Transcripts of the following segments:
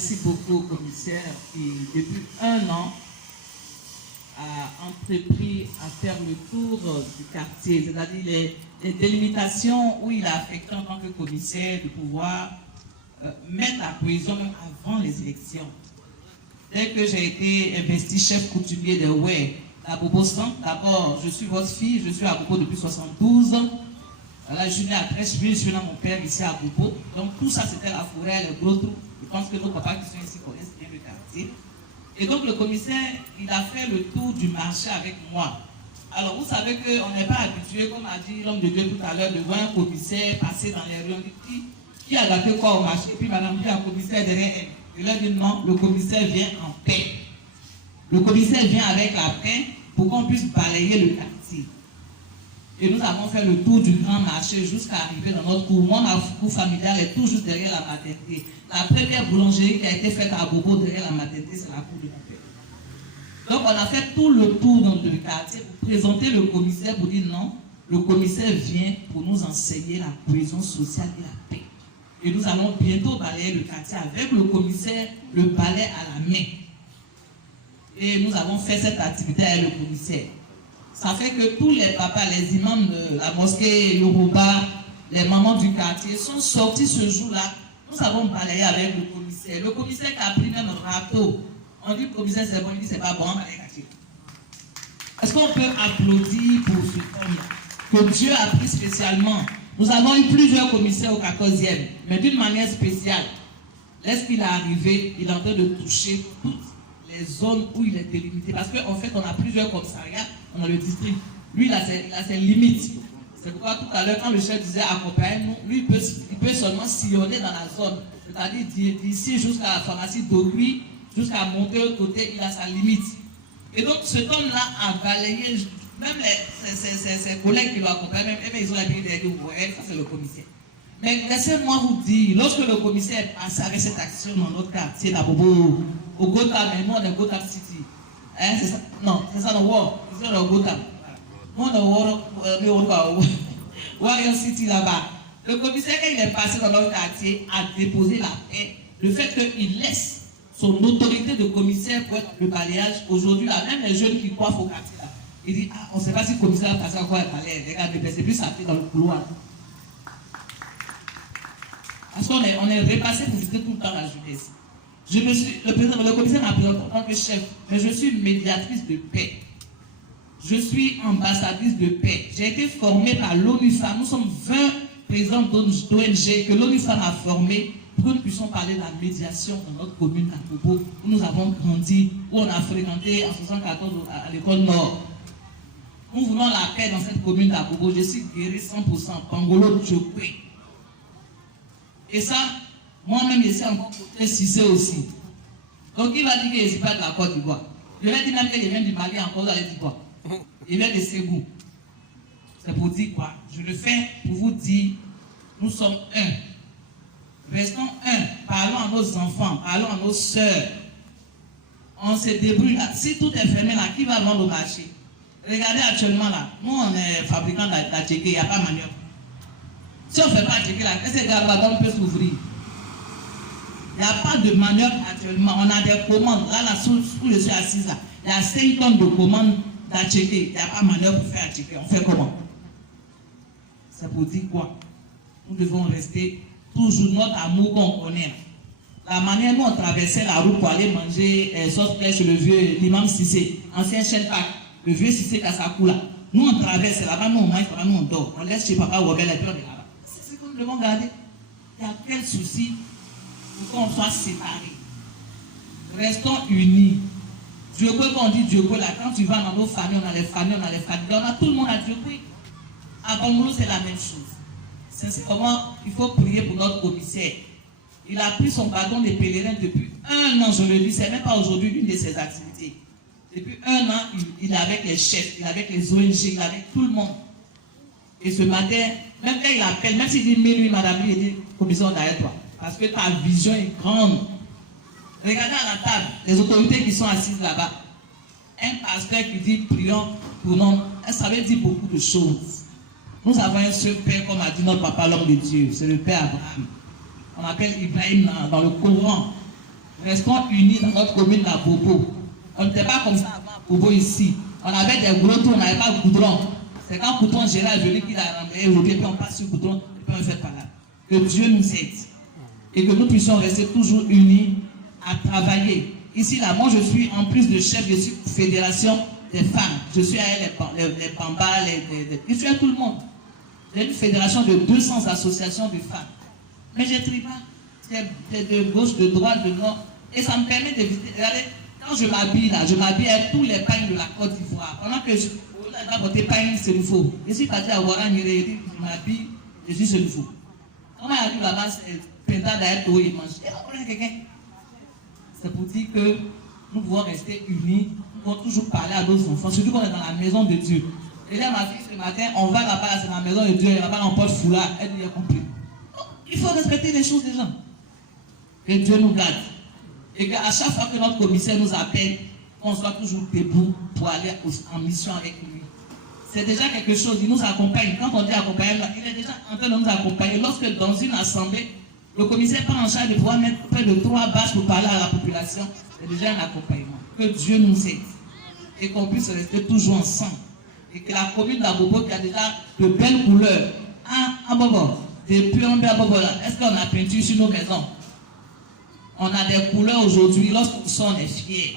Merci beaucoup au commissaire qui, depuis 1 an, a entrepris à faire le tour du quartier, c'est-à-dire les délimitations où il a affecté en tant que commissaire de pouvoir mettre la cohésion même avant les élections. Dès que j'ai été investi chef coutumier de Ouai, à Bobo Centre, d'abord, je suis votre fille, je suis à Bobo depuis 72 ans. Là, je suis né à Trècheville, je suis là mon père ici à Bobo. Donc tout ça, c'était la forêt, les gros trous. Je pense que nos papas qui sont ici connaissent bien le quartier. Et donc le commissaire, il a fait le tour du marché avec moi. Alors vous savez qu'on n'est pas habitué, comme a dit l'homme de Dieu tout à l'heure, de voir un commissaire passer dans les rues. Qui a gâté quoi au marché? Et puis madame dit un commissaire derrière elle. Il a dit non, le commissaire vient en paix. Le commissaire vient avec la paix pour qu'on puisse balayer le quartier. Et nous avons fait le tour du grand marché jusqu'à arriver dans notre cour. Moi, ma cour familiale est tout juste derrière la maternité. La première boulangerie qui a été faite à Bobo derrière la maternité, c'est la cour de mon père. Donc, on a fait tout le tour dans le quartier pour présenter le commissaire, pour dire non, le commissaire vient pour nous enseigner la cohésion sociale et la paix. Et nous allons bientôt balayer le quartier avec le commissaire, le balai à la main. Et nous avons fait cette activité avec le commissaire. Ça fait que tous les papas, les imams de la mosquée Yoruba, les mamans du quartier sont sortis ce jour-là. Nous avons balayé avec le commissaire. Le commissaire qui a pris même un râteau. On dit que le commissaire c'est bon, il dit c'est pas bon, on va aller cacher. Est-ce qu'on peut applaudir pour ce homme que Dieu a pris spécialement? Nous avons eu plusieurs commissaires au 14e, mais d'une manière spéciale. Lorsqu'il est arrivé, il est en train de toucher toutes les zones où il est délimité. Parce qu'en fait, on a plusieurs commissariats, on a le district. Lui, il a ses limites. C'est pourquoi tout à l'heure, quand le chef disait accompagne-nous, lui, il peut seulement sillonner dans la zone. C'est-à-dire d'ici jusqu'à la pharmacie d'Ogui, jusqu'à monter au côté, il a sa limite. Et donc, cet homme-là a balayé, même ses collègues qui l'ont accompagné, même ils ont l'habitude de dire, ouais, ça c'est le commissaire. Mais laissez-moi vous dire, lorsque le commissaire est passé avec cette action dans notre quartier, à Bobo, au Gotham, mais moi on est Gotham City. Hein, c'est ça? Non, c'est ça, le War. C'est ça, le Gotham. Moi, on est Warrior City là-bas. Le commissaire, quand il est passé dans notre quartier, a déposé la paix. Le fait qu'il laisse son autorité de commissaire pour être le balayage, aujourd'hui, là, même les jeunes qui coiffent au quartier, là, il dit, ah, on ne sait pas si le commissaire a passé à quoi il balaye. Regarde, c'est plus ça fait dans le couloir. Parce qu'on est repassé pour visiter tout le temps la jeunesse. Le commissaire m'a présenté en tant que chef, mais je suis médiatrice de paix. Je suis ambassadrice de paix. J'ai été formée par l'ONU Femmes. Nous sommes 20 présidents d'ONG que l'ONU Femmes a formés pour que nous puissions parler de la médiation dans notre commune à Bobo, où nous avons grandi, où on a fréquenté en 1974 à l'école Nord. Nous voulons la paix dans cette commune à Bobo. Je suis guéri 100%, Pangolo Djokwe. Et ça, moi-même, je suis encore côté Cissé aussi. Donc, il va dire qu'il n'est pas de la Côte d'Ivoire. Je vais dire même qu'il vient du Mali encore dans les d'Ivoire. Il vient de Ségou. C'est pour dire quoi? Je le fais pour vous dire, nous sommes un. Restons un. Parlons à nos enfants, parlons à nos sœurs. On se débrouille là. Si tout est fermé là, qui va vendre au marché? Regardez actuellement là, nous on est fabricants de la tchéké, il n'y a pas manioc. Si on ne fait pas tchéké là, qu'est-ce que Gabadon peut s'ouvrir? Il n'y a pas de manioc actuellement. On a des commandes. Là, où je suis assise là, il y a 5 tonnes de commandes d'atchéké. Il n'y a pas manioc pour faire atchéké. On fait comment? C'est pour dire quoi? Nous devons rester toujours notre amour qu'on connaît. La manière dont on traversait la route pour aller manger sauce claire chez le vieux l'imam Cissé, ancien chef pack, le vieux Cissé Kassakou là. Nous on traverse là-bas, nous on mange, nous on dort. On laisse chez papa Wabel et puis on est là-bas. C'est ce que nous devons garder. Il y a quel souci pour qu'on soit séparés? Restons unis. Dieu quoi, quand on dit Dieu quoi là, quand tu vas dans nos familles, on a les familles, on a tout le monde à Dieu quoi. À Bangolo, c'est la même chose. Sincèrement, il faut prier pour notre commissaire. Il a pris son bâton de pèlerin depuis 1 an, je le dis, c'est même pas aujourd'hui l'une de ses activités. Depuis 1 an, il est avec les chefs, il est avec les ONG, il est avec tout le monde. Et ce matin, même quand il appelle, même s'il dit minuit, madame, il dit commissaire derrière toi. Parce que ta vision est grande. Regardez à la table, les autorités qui sont assises là-bas. Un pasteur qui dit prions pour nous, ça veut dire beaucoup de choses. Nous avons un seul père, comme a dit notre papa, l'homme de Dieu, c'est le père Abraham. On appelle Ibrahim dans le Coran. Restons unis dans notre commune d'Abobo. On n'était pas comme ça avant Bobo ici. On avait des gros tours, on n'avait pas de goudron. C'est quand Coutron Gérard Joly qui l'a ramené aujourd'hui, puis on passe sur Coutron, et puis on fait par là. Que Dieu nous aide. Et que nous puissions rester toujours unis à travailler. Ici, là, moi je suis, en plus de chef, je suis fédération des femmes. Je suis à les Pambas, je suis à tout le monde. J'ai une fédération de 200 associations de femmes. Mais je ne trie pas. C'est de gauche, de droite, de nord. Et ça me permet de visiter. Regardez, quand je m'habille là, je m'habille avec tous les pagnes de la Côte d'Ivoire. Pendant que je vais porter pagnes, c'est le faux. Je suis parti à Ouaran, je m'habille, je suis sur le faux. Comment il arrive là-bas, c'est Penta d'ailleurs, il mange. Et on connaît quelqu'un. C'est pour dire que nous pouvons rester unis, nous pouvons toujours parler à nos enfants, surtout qu'on est dans la maison de Dieu. Et là, ma fille, ce matin, on va là-bas, c'est la maison de Dieu, là-bas, on porte foulard, elle nous a compris. Il faut respecter les choses des gens. Que Dieu nous garde. Et qu'à chaque fois que notre commissaire nous appelle, on soit toujours debout pour aller en mission avec lui. C'est déjà quelque chose, il nous accompagne. Quand on dit accompagner, il est déjà en train de nous accompagner. Lorsque dans une assemblée, le commissaire prend en charge de pouvoir mettre près de 3 bâches pour parler à la population, c'est déjà un accompagnement. Que Dieu nous aide. Et qu'on puisse rester toujours ensemble. Et que la commune d'Abobo, qui a déjà de belles couleurs, à Bobo, depuis on à Bobo là, est-ce qu'on a peinture sur nos maisons? On a des couleurs aujourd'hui, lorsque nous sommes fiers.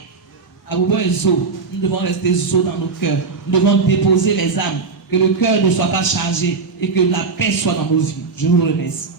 Abobo est zo. Nous devons rester zo dans nos cœurs. Nous devons déposer les âmes. Que le cœur ne soit pas chargé et que la paix soit dans nos vies. Je vous remercie.